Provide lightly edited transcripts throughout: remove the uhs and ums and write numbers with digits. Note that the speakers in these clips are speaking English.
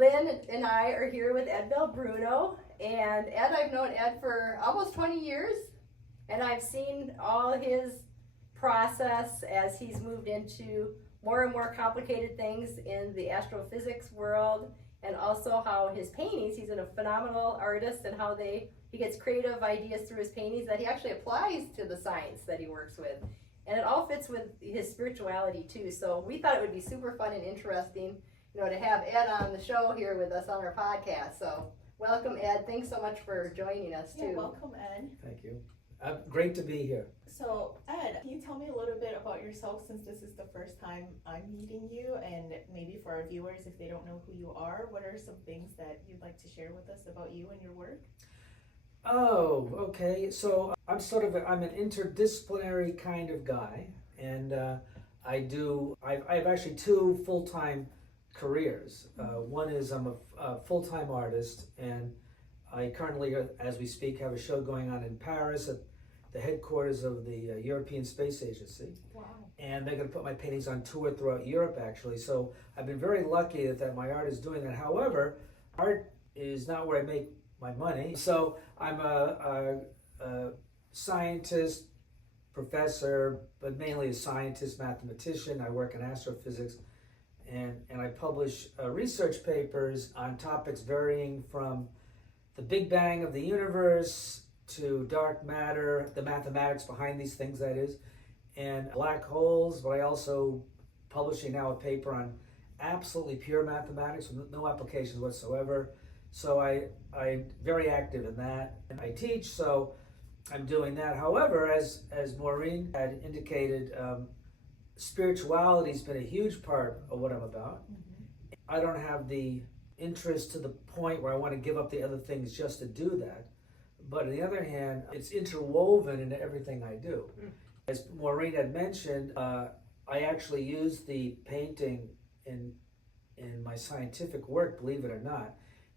Lynn and I are here with Ed Belbruno, and Ed, I've known Ed for almost 20 years, and I've seen all his process as he's moved into more and more complicated things in the astrophysics world, and also how his paintings, he's a phenomenal artist, and how he gets creative ideas through his paintings that he actually applies to the science that he works with. And it all fits with his spirituality too. So we thought it would be super fun and interesting, to have Ed on the show here with us on our podcast. So welcome, Ed. Thanks so much for joining us too. Yeah, welcome, Ed. Thank you. Great to be here. So, Ed, can you tell me a little bit about yourself, since this is the first time I'm meeting you, and maybe for our viewers, if they don't know who you are, what are some things that you'd like to share with us about you and your work? Oh, okay. So I'm an interdisciplinary kind of guy, and I have actually two full-time careers. One is I'm a full-time artist, and I currently, as we speak, have a show going on in Paris at the headquarters of the European Space Agency. Wow. And they're going to put my paintings on tour throughout Europe, actually. So I've been very lucky that my art is doing that. However, art is not where I make my money. So I'm a scientist, professor, but mainly a scientist, mathematician. I work in astrophysics, and I publish research papers on topics varying from the Big Bang of the universe to dark matter, the mathematics behind these things, that is, and black holes. But I also publishing now a paper on absolutely pure mathematics with no applications whatsoever. So I'm very active in that, and I teach, so I'm doing that. However, as Maureen had indicated, spirituality's been a huge part of what I'm about. Mm-hmm. I don't have the interest to the point where I want to give up the other things just to do that. But on the other hand, it's interwoven into everything I do. Mm. As Maureen had mentioned, I actually use the painting in my scientific work, believe it or not.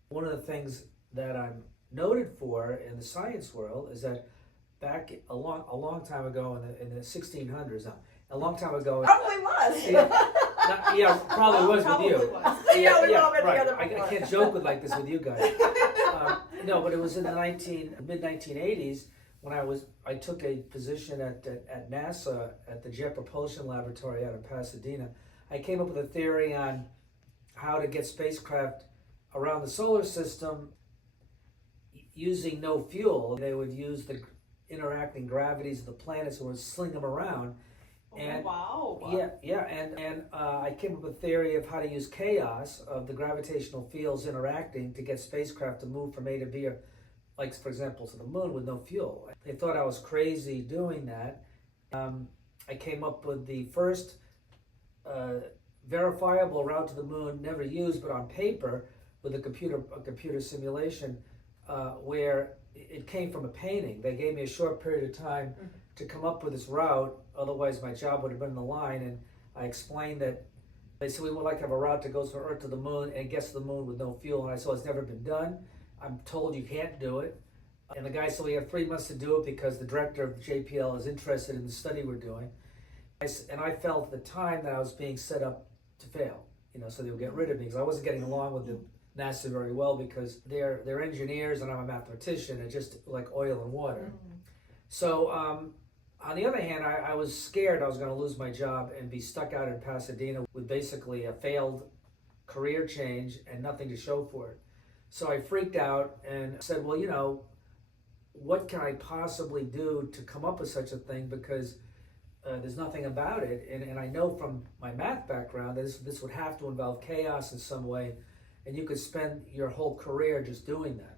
One of the things that I'm noted for in the science world is that back a long time ago in the 1600s, a long time ago. Probably was. Yeah, probably was with you. Was. Yeah, we've all been right. together I can't joke with like this with you guys. No, but it was in the mid-1980s when I took a position at NASA at the Jet Propulsion Laboratory out of Pasadena. I came up with a theory on how to get spacecraft around the solar system using no fuel. They would use the interacting gravities of the planets and would sling them around. And wow. And I came up with a theory of how to use chaos of the gravitational fields interacting to get spacecraft to move from A to B, or like, for example, to the moon with no fuel. They thought I was crazy doing that. I came up with the first verifiable route to the moon, never used, but on paper with a computer simulation, where it came from a painting. They gave me a short period of time to come up with this route, otherwise my job would have been on the line. And I explained that they said we would like to have a route that goes from Earth to the moon and gets to the moon with no fuel. And I said it's never been done. I'm told you can't do it. And the guy said we have 3 months to do it because the director of the JPL is interested in the study we're doing. And I felt at the time that I was being set up to fail, so they would get rid of me because I wasn't getting along with the NASA very well, because they're engineers and I'm a mathematician, and just like oil and water. Mm-hmm. So on the other hand, I was scared I was going to lose my job and be stuck out in Pasadena with basically a failed career change and nothing to show for it. So I freaked out and said, well, what can I possibly do to come up with such a thing, because there's nothing about it. And I know from my math background that this would have to involve chaos in some way, and you could spend your whole career just doing that.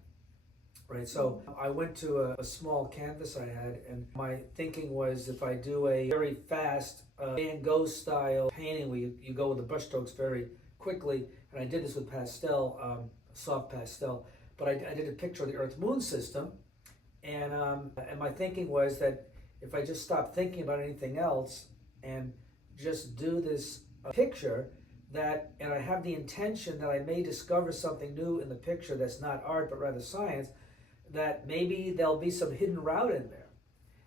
Right, so I went to a small canvas I had, and my thinking was if I do a very fast Van Gogh style painting where you go with the brush strokes very quickly, and I did this with pastel, soft pastel, but I did a picture of the Earth-Moon system, and my thinking was that if I just stop thinking about anything else and just do this picture, and I have the intention that I may discover something new in the picture that's not art but rather science, that maybe there'll be some hidden route in there.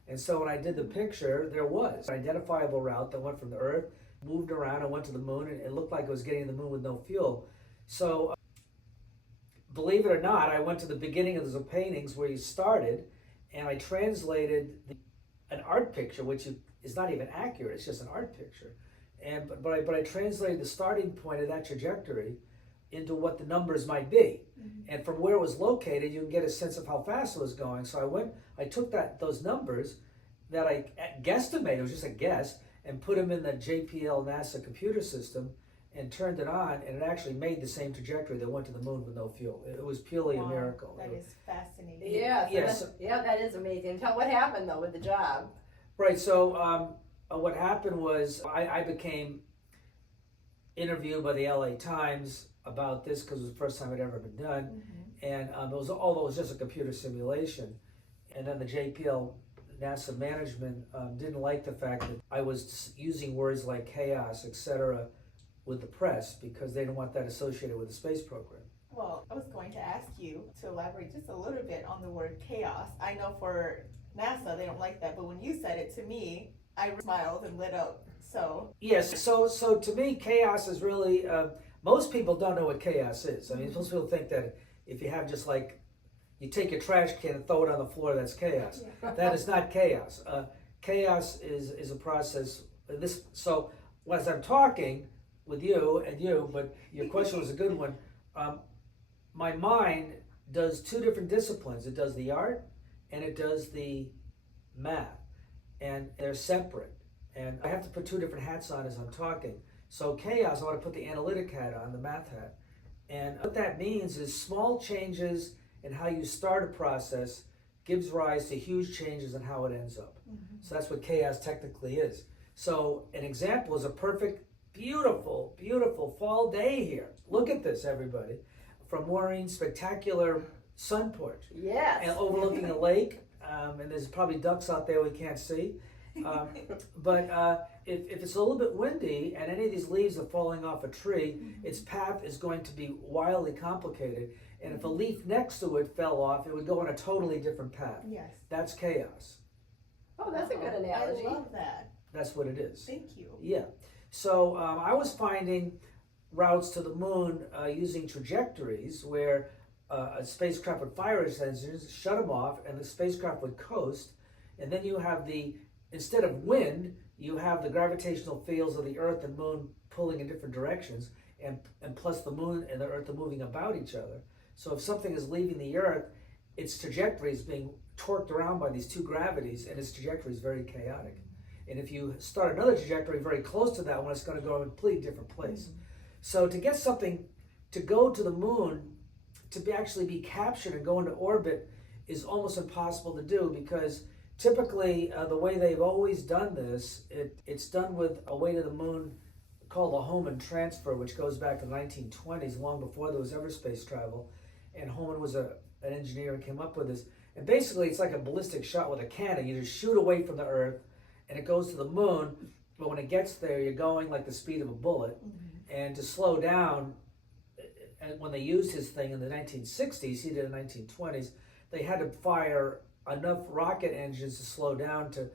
And so when I did the picture, there was an identifiable route that went from the Earth, moved around and went to the moon, and it looked like it was getting to the moon with no fuel. So believe it or not, I went to the beginning of the paintings where you started, and I translated an art picture, which is not even accurate. It's just an art picture, but I translated the starting point of that trajectory into what the numbers might be, and from where it was located, you can get a sense of how fast it was going. So I took those numbers that I guesstimated, it was just a guess, and put them in the JPL NASA computer system, and turned it on, and it actually made the same trajectory that went to the moon with no fuel. It was purely a miracle. That is fascinating. Yeah, that is amazing. Tell what happened though with the job. Right, so what happened was I became interviewed by the LA Times about this because it was the first time it ever been done, and although it was just a computer simulation, and then the JPL NASA management didn't like the fact that I was using words like chaos, etc., with the press because they didn't want that associated with the space program. Well, I was going to ask you to elaborate just a little bit on the word chaos. I know for NASA they don't like that, but when you said it to me, I smiled and lit up. So yes, so to me, chaos is really most people don't know what chaos is. I mean, most people think that if you have just like you take a trash can and throw it on the floor, that's chaos. That is not chaos. Chaos is a process. So as I'm talking with you, but your question was a good one. My mind does two different disciplines. It does the art and it does the math, and they're separate. And I have to put two different hats on as I'm talking. So chaos, I want to put the analytic hat on, the math hat. And what that means is small changes in how you start a process gives rise to huge changes in how it ends up. So that's what chaos technically is. So an example is a perfect, beautiful, beautiful fall day here. Look at this, everybody. From Maureen's spectacular sun porch. Yes. And overlooking a lake, and there's probably ducks out there we can't see. But if it's a little bit windy and any of these leaves are falling off a tree, its path is going to be wildly complicated. And if a leaf next to it fell off, it would go on a totally different path. yes. That's chaos. Oh, that's a good analogy. I love that. That's what it is. Thank you. Yeah. So I was finding routes to the moon using trajectories where a spacecraft would fire its engines, shut them off, and the spacecraft would coast. And then you have instead of wind, you have the gravitational fields of the Earth and Moon pulling in different directions, and plus the Moon and the Earth are moving about each other. So if something is leaving the Earth, its trajectory is being torqued around by these two gravities, and its trajectory is very chaotic. And if you start another trajectory very close to that one, it's going to go in a completely different place. So to get something to go to the moon, to actually be captured and go into orbit is almost impossible to do because typically the way they've always done this, it's done with a way to the moon called a Hohmann transfer, which goes back to the 1920s, long before there was ever space travel. And Hohmann was an engineer and came up with this. And basically it's like a ballistic shot with a cannon. You just shoot away from the Earth and it goes to the moon, but when it gets there, you're going like the speed of a bullet. And to slow down, and when they used his thing in the 1960s, he did in the 1920s, they had to fire enough rocket engines to slow down to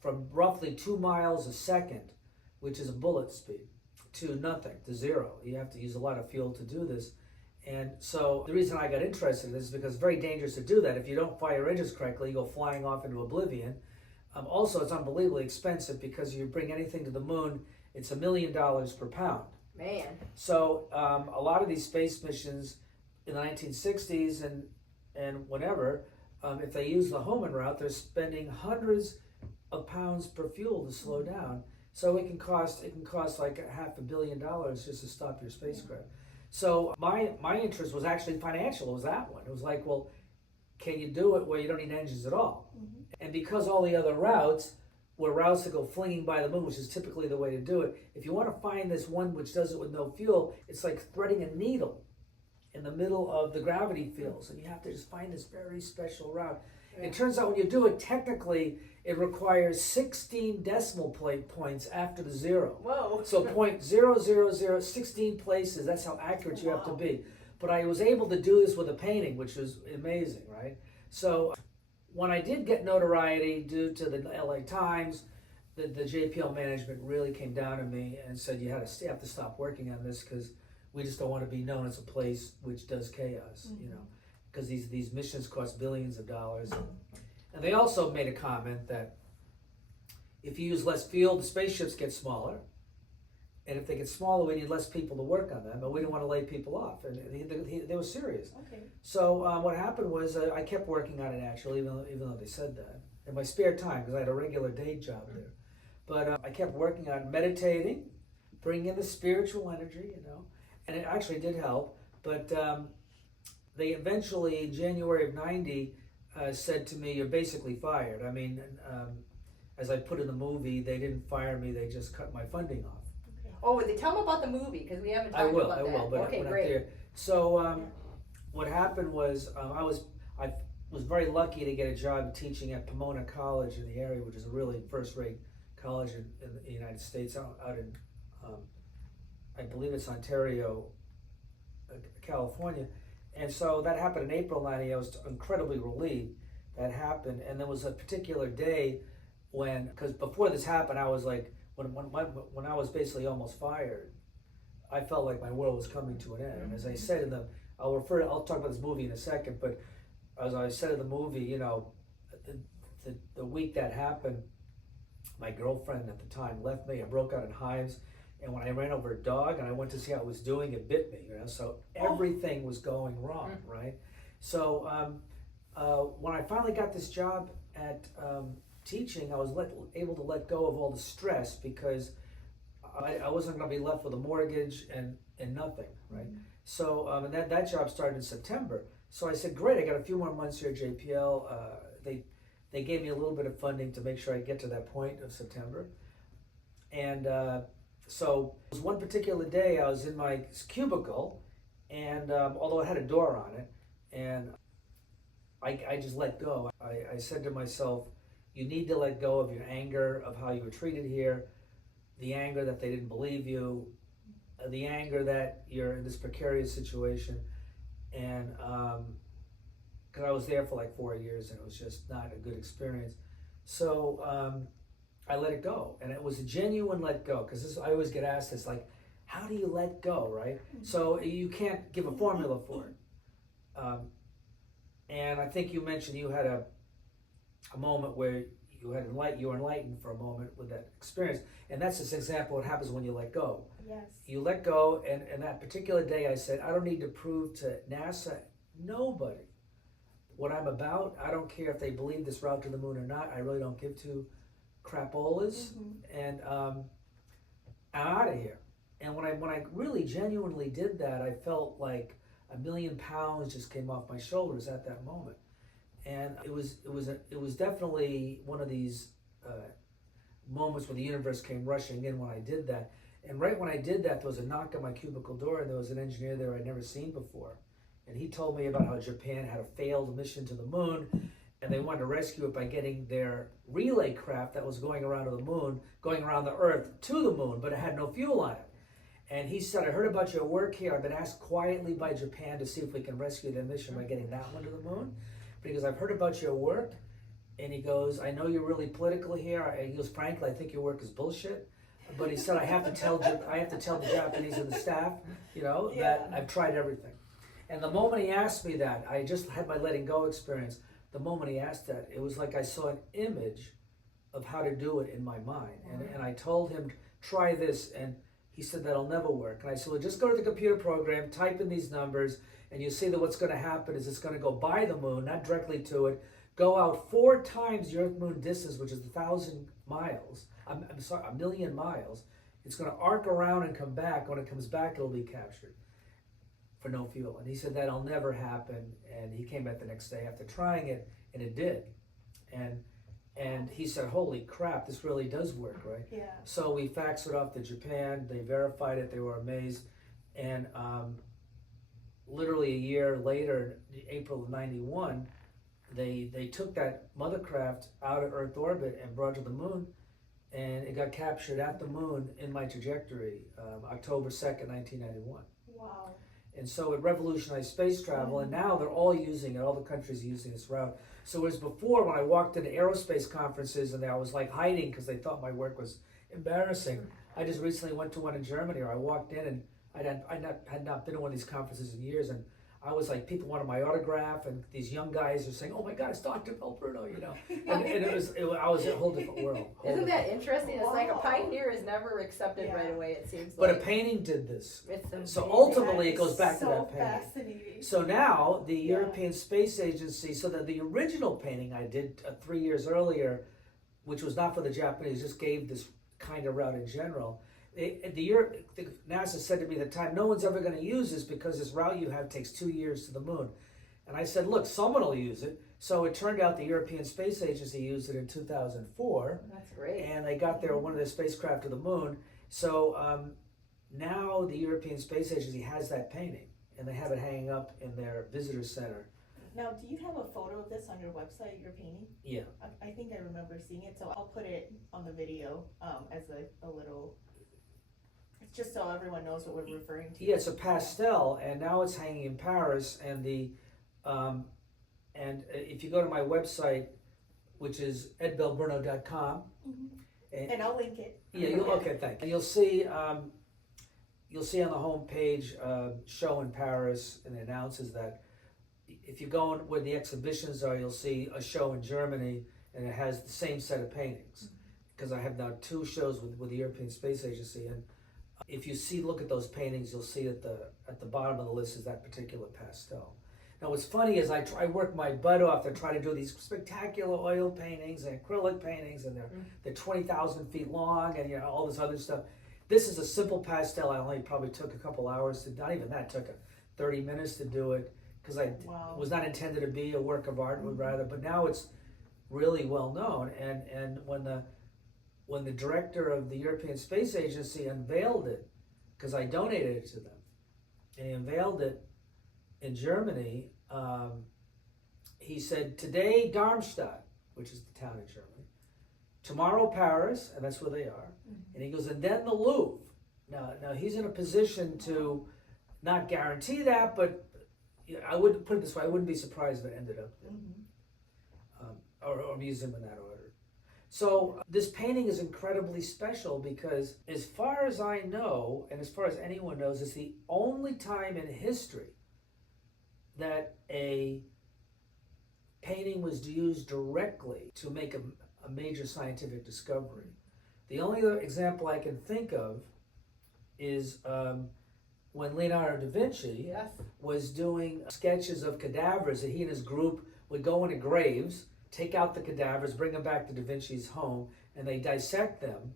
from roughly 2 miles a second, which is a bullet speed, to nothing, to zero. You have to use a lot of fuel to do this. And so the reason I got interested in this is because it's very dangerous to do that. If you don't fire engines correctly, you go flying off into oblivion. Also, it's unbelievably expensive because you bring anything to the moon, it's $1 million per pound. Man. So a lot of these space missions in the 1960s and whenever, if they use the Hohmann route, they're spending hundreds of pounds per fuel to slow down. So it can cost like $500 million just to stop your spacecraft. So my interest was actually financial. It was that one. It was like, well, can you do it where you don't need engines at all? And because all the other routes were routes that go flinging by the moon, which is typically the way to do it, if you want to find this one which does it with no fuel, it's like threading a needle in the middle of the gravity fields, and you have to just find this very special route. Yeah. It turns out when you do it, technically, it requires 16 decimal points after the zero. Whoa. So 0.000, 16 places, that's how accurate you have to be. But I was able to do this with a painting, which was amazing, right? So when I did get notoriety due to the LA Times, the JPL management really came down to me and said you have to stop working on this because we just don't want to be known as a place which does chaos, you know, because these missions cost billions of dollars. And they also made a comment that if you use less fuel, the spaceships get smaller. And if they get smaller, we need less people to work on them, but we didn't want to lay people off. And they were serious. Okay. So what happened was I kept working on it, actually, even though they said that, in my spare time, because I had a regular day job there. But I kept working on meditating, bringing in the spiritual energy, you know, and it actually did help. But they eventually, in January of '90, said to me, "You're basically fired." I mean, as I put in the movie, they didn't fire me; they just cut my funding off. Oh, tell them about the movie, because we haven't talked about that. I will, but okay, when great. I'm there. So what happened was I was very lucky to get a job teaching at Pomona College in the area, which is a really first-rate college in the United States, out in I believe it's Ontario, California. And so that happened in April '90. I was incredibly relieved that happened. And there was a particular day when, because before this happened, I was like, when I was basically almost fired, I felt like my world was coming to an end. And as I said I'll talk about this movie in a second, but as I said in the movie, you know, the week that happened, my girlfriend at the time left me. I broke out in hives, and when I ran over a dog and I went to see how it was doing, it bit me, you know, so everything was going wrong, right? So when I finally got this job at teaching, I was able to let go of all the stress, because I wasn't going to be left with a mortgage and nothing, right? So and that job started in September. So I said, great, I got a few more months here at JPL. They gave me a little bit of funding to make sure I get to that point of September. And so it was one particular day, I was in my cubicle, and although it had a door on it, and I just let go. I said to myself, you need to let go of your anger of how you were treated here, the anger that they didn't believe you, the anger that you're in this precarious situation. And because I was there for like 4 years and it was just not a good experience. So I let it go, and it was a genuine let go, because I always get asked this, like, how do you let go, right? So you can't give a formula for it. And I think you mentioned you had a moment where you were enlightened for a moment with that experience, and that's just an example of what happens when you let go. Yes. You let go, and that particular day I said, I don't need to prove to NASA, nobody, what I'm about. I don't care if they believe this route to the moon or not. I really don't give two crapolas, and I'm out of here. And when I really genuinely did that, I felt like 1 million pounds just came off my shoulders at that moment. And it was definitely one of these moments where the universe came rushing in when I did that. And right when I did that, there was a knock on my cubicle door, and there was an engineer there I'd never seen before. And he told me about how Japan had a failed mission to the moon, and they wanted to rescue it by getting their relay craft that was going around to the moon, going around the Earth to the moon, but it had no fuel on it. And he said, I heard about your work here. I've been asked quietly by Japan to see if we can rescue their mission by getting that one to the moon. But he goes, I've heard about your work. And he goes, I know you're really political here. He goes, frankly, I think your work is bullshit. But he said, I have to tell the Japanese and the staff, you know, that I've tried everything. And the moment he asked me that, I just had my letting go experience. The moment he asked that, it was like I saw an image of how to do it in my mind. And I told him, try this. And he said, that'll never work. And I said, well, just go to the computer program, type in these numbers, and you see that what's going to happen is it's going to go by the moon, not directly to it, go out 4 times the Earth-Moon distance, which is 1,000 miles. I'm sorry, 1 million miles. It's going to arc around and come back. When it comes back, it'll be captured for no fuel. And he said, that'll never happen. And he came back the next day after trying it, and it did. And he said, holy crap, this really does work, right? Yeah. So we faxed it off to Japan. They verified it. They were amazed. And literally a year later, April of '91, they took that mothercraft out of Earth orbit and brought it to the moon. And it got captured at the moon in my trajectory, October 2nd, 1991. Wow. And so it revolutionized space travel, and now they're all using it. All the countries are using this route. So whereas before, when I walked into aerospace conferences and I was like hiding because they thought my work was embarrassing, I just recently went to one in Germany where I walked in and had not been to one of these conferences in years, and I was like, people wanted my autograph, and these young guys are saying, "Oh my God, it's Dr. Belbruno," you know, and I was in a whole different world. Isn't that interesting? It's like a Wow. pioneer is never accepted Yeah. right away, it seems But like. a painting did this. It's So amazing. ultimately, it That goes is back to so that painting. fascinating. So now the Yeah. European Space Agency, so that the original painting I did 3 years earlier, which was not for the Japanese, just gave this kind of route in general. NASA said to me at the time, "No one's ever going to use this because this route you have takes 2 years to the moon." And I said, "Look, someone will use it." So it turned out the European Space Agency used it in 2004, That's great. and they got one of their spacecraft to the moon. So now the European Space Agency has that painting, and they have it hanging up in their visitor center. Now, do you have a photo of this on your website, your painting? Yeah. I think I remember seeing it, so I'll put it on the video as a little, it's just so everyone knows what we're referring to. Yeah, it's a pastel, and now it's hanging in Paris. And if you go to my website, which is edbelbruno.com, And I'll link it. yeah, okay, thank you. You'll see on the home page, show in Paris, and it announces that if you go where the exhibitions are, you'll see a show in Germany, and it has the same set of paintings. Because I have now 2 shows with the European Space Agency, and if you look at those paintings, you'll see at the bottom of the list is that particular pastel. Now, what's funny is I work my butt off to try to do these spectacular oil paintings and acrylic paintings, and they're 20,000 feet long, and all this other stuff. This is a simple pastel. I only probably took a couple hours to, not even that, took 30 minutes to do it, because it was not intended to be a work of art, rather. But now it's really well known, and when the director of the European Space Agency unveiled it, because I donated it to them, and he unveiled it in Germany, he said, "Today Darmstadt," which is the town in Germany, "tomorrow Paris," and that's where they are, and he goes, "and then the Louvre." Now he's in a position to not guarantee that, but I would put it this way, I wouldn't be surprised if it ended up there, or a museum in that order. So this painting is incredibly special because, as far as I know, and as far as anyone knows, it's the only time in history that a painting was used directly to make a major scientific discovery. The only other example I can think of is when Leonardo da Vinci was doing sketches of cadavers, that he and his group would go into graves, take out the cadavers, bring them back to Da Vinci's home, and they dissect them.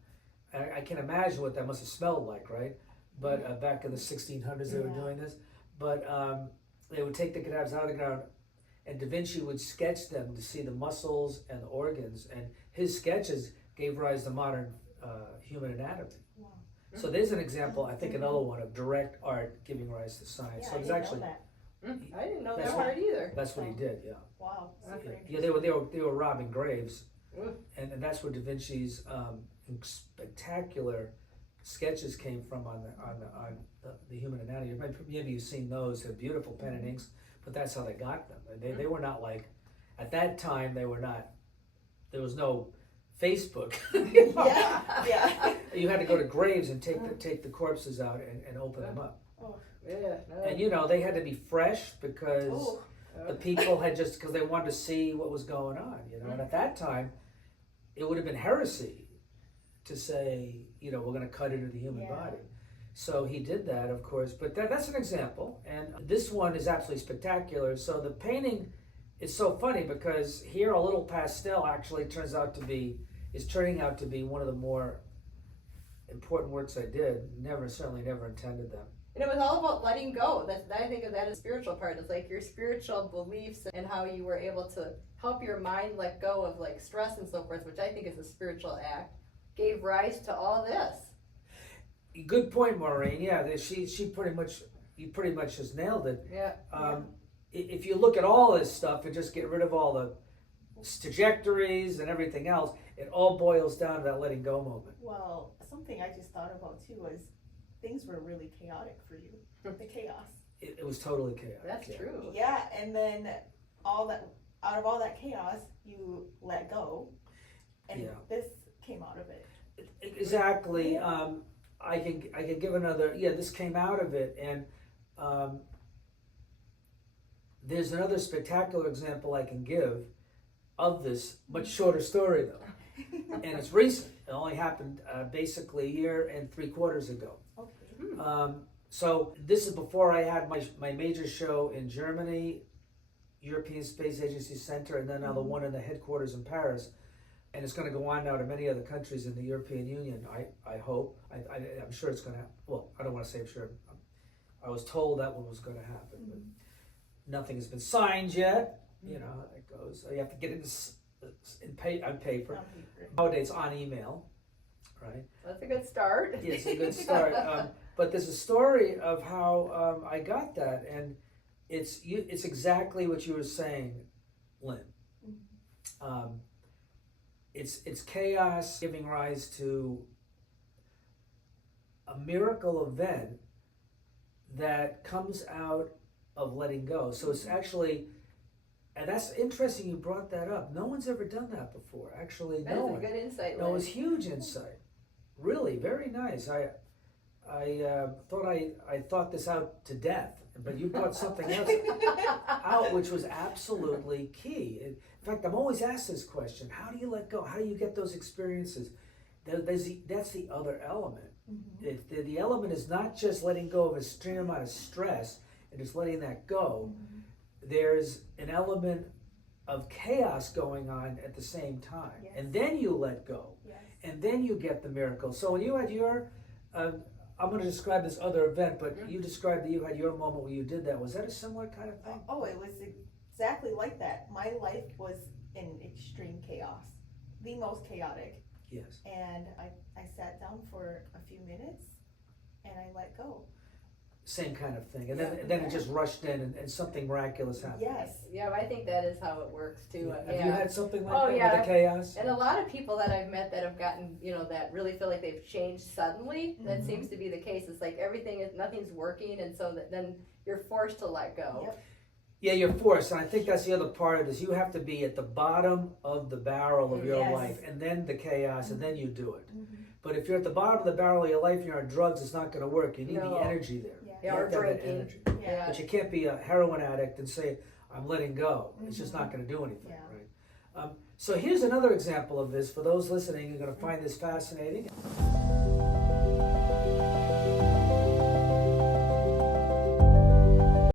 I can imagine what that must have smelled like, right? But back in the 1600s they were doing this. But they would take the cadavers out of the ground, and Da Vinci would sketch them to see the muscles and the organs, and his sketches gave rise to modern human anatomy. Wow. So there's an example, I think another one, of direct art giving rise to science. Yeah, So I there's didn't actually, know that. I didn't know That's that what- part either. that's what he did, yeah. Wow. Super Yeah, they were robbing graves, Mm. and that's where Da Vinci's spectacular sketches came from on the human anatomy. Maybe you've seen those. They're beautiful pen and inks, but that's how they got them. They were not like, at that time they were not. There was no Facebook. Yeah. You had to go to graves and take the corpses out and open them up. Yeah. And they had to be fresh because Oh. the people had because they wanted to see what was going on, And at that time, it would have been heresy to say, we're going to cut into the human body. So he did that, of course. But that's an example. And this one is absolutely spectacular. So the painting is so funny because here a little pastel actually is turning out to be one of the more important works I did. Certainly never intended that. And it was all about letting go. I think of that as spiritual part. It's like your spiritual beliefs and how you were able to help your mind let go of like stress and so forth, which I think is a spiritual act, gave rise to all this. Good point, Maureen. Yeah, you pretty much just nailed it. Yeah. If you look at all this stuff and just get rid of all the trajectories and everything else, it all boils down to that letting go moment. Well, something I just thought about too was things were really chaotic for you. The chaos. It was totally chaotic. That's true. Yeah, and then out of all that chaos, you let go, and this came out of it. Exactly. I can give another. Yeah, this came out of it, and there's another spectacular example I can give of this, much shorter story though, and it's recent. It only happened basically a year and 3/4 ago. Okay. So this is before I had my major show in Germany, European Space Agency Center, and then now the one in the headquarters in Paris. And it's going to go on now to many other countries in the European Union, I hope. I'm sure it's going to happen. Well, I don't want to say I'm sure. I was told that one was going to happen, but nothing has been signed yet. You know how that goes. So you have to get it on paper. Nowadays on email, right? That's a good start. Yeah, it's a good start. But there's a story of how I got that, and it's exactly what you were saying, Lynn. It's chaos giving rise to a miracle event that comes out of letting go. So it's actually, and that's interesting you brought that up. No one's ever done that before. Actually, That no is a one. good insight. No, it Lynn. was huge insight. Really, very nice. I thought this out to death, but you brought something else out, which was absolutely key. In fact, I'm always asked this question: how do you let go? How do you get those experiences? That's the other element. The element is not just letting go of a extreme amount of stress and just letting that go. There's an element of chaos going on at the same time, and then you let go, and then you get the miracle. So when you had your I'm going to describe this other event, but you described that you had your moment where you did that. Was that a similar kind of thing? Oh, it was exactly like that. My life was in extreme chaos, the most chaotic. Yes. And I sat down for a few minutes and I let go. Same kind of thing. And then it just rushed in and something miraculous happened. Yes. Yeah, I think that is how it works too. Yeah. Have you had something like Oh, that yeah. with the chaos? And a lot of people that I've met that have gotten, that really feel like they've changed suddenly, that seems to be the case. It's like nothing's working, and so then you're forced to let go. Yep. Yeah, you're forced. And I think that's the other part of this. You have to be at the bottom of the barrel of your life, and then the chaos, and then you do it. But if you're at the bottom of the barrel of your life and you're on drugs, it's not going to work. You need the energy there. Yeah, You or have to have that drinking. energy. Yeah. But you can't be a heroin addict and say, I'm letting go. It's just not going to do anything, right? So here's another example of this. For those listening, you're going to find this fascinating.